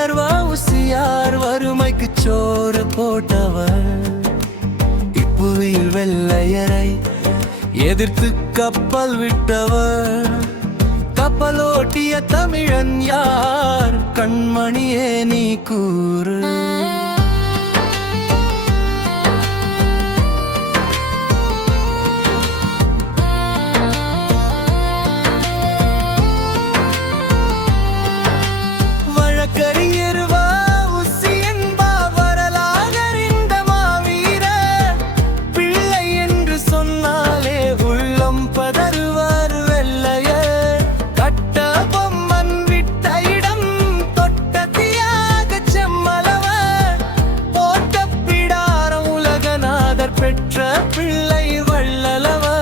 கவிஞர் வஉசியார் வறுமைக்கு சோறு போட்டவர். இப்புவியில் வெள்ளையரை எதிர்த்து கப்பல் விட்டவர். கப்பலோட்டிய தமிழன் யார்? கண்மணியே நீ கூறு. வழக்கறிஞர் வஉசி என்பார் வரலாகறிந்த மாவீரர். பிள்ளை என்று சொன்னாலே உள்ளம் பதறுவார் வெள்ளையர். கட்ட பொம்மன் விட்ட இடம் தொட்ட தியாக செம்மலவர். போட்ட பிடாரம் உலகநாதர் பெற்ற பிள்ளை வள்ளலவர்.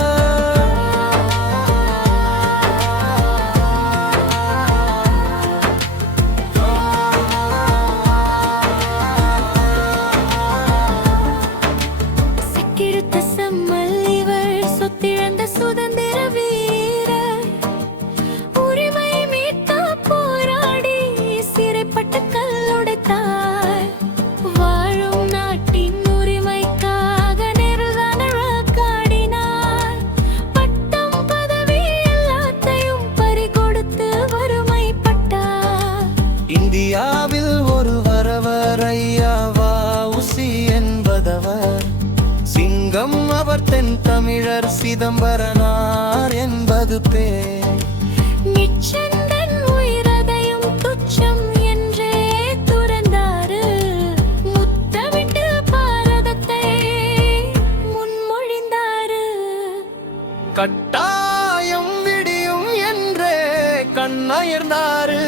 சிக்கிருத்த செம்மல் இவர் சொத்திழந்த சுதந்திர வீரர். உரிமை மீட்க போராடி சிறைப்பட்ட கல்லுடைத்தார். வாழும் நாட்டின் உரிமைக்காக நெருதான வழக்காடினார். பட்டம் பதவி எல்லாத்தையும் பறிகொடுத்து வறுமைப்பட்டார். இந்தியாவில் ஒரு வரவர் ஐயா வஉசி என்பதவர். சிங்கம் அவர் தென் தமிழர் சிதம்பரனார் என்பது பேர். நிச்சந்தன் உயிரதையும் துச்சம் என்றே துறந்தாரு. முத்தமிட்டு பாரதத்தை முன்மொழிந்தாரு. கட்டாயம் விடியும் என்றே கண்ணயர்ந்தாரு.